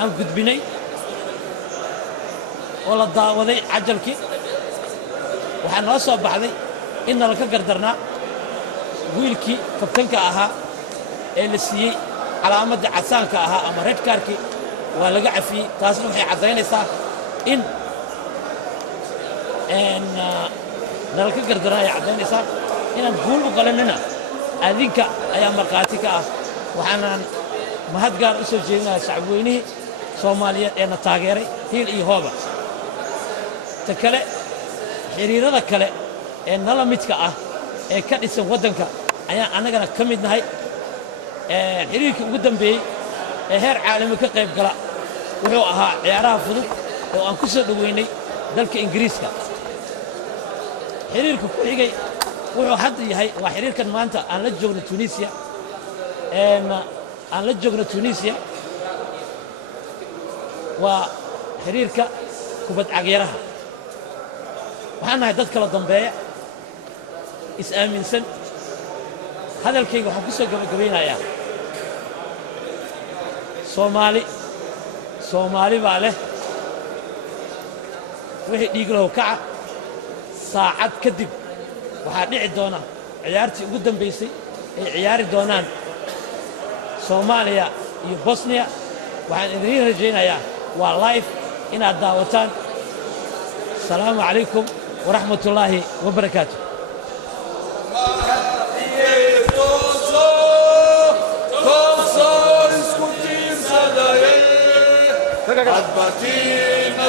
aan gudbinay oo la daawaday cajalkii waxaa noo soo baxday in nala ka gardarnaa wiilkii kabtanka ahaa ee la siiyey calaamadda casaanka ahaa ama red cardkii waa laga cafiyey taasna waxay caddaynaysaa in nala ka gardarnaa ay caddaynaysaa inaan guul u galannina adinka ayaa markhaati ka ah waxaanaan mahad gaar u soo jeedinayaa shacabweynihii soomaaliyeed ee na taageeray hiil iyo hooba ta kale xiriirada kale ee nala midka ah ee ka dhisan waddanka ayaan annagana ka mid nahay xiriirkii ugu dambeeyey ee heer caalami ka qayb gala wuxuu ahaa ciyaaraha fudud oo aan ku soo dhoweynay dalka ingiriiska xiriirka ku xigay wuxuu hadda yahay waa xiriirkan maanta aan la joogno tunisiya waa xiriirka kubad cagyaraha waxaan nahay dad kala dambeeya is-aaminsan hadalkayga waxaan ku soo gabagabaynayaa soomaali baa leh wixii dhiiglahow kaca saacad kadib waxaa dhici doona ciyaartii ugu dambaysay ay ciyaari doonaan soomaaliya iyo bosniya waxaan idiin rajaynayaa waa life inaad daawataan asalaamu calaykum waraxmatullaahi wabarakaatu Adbatina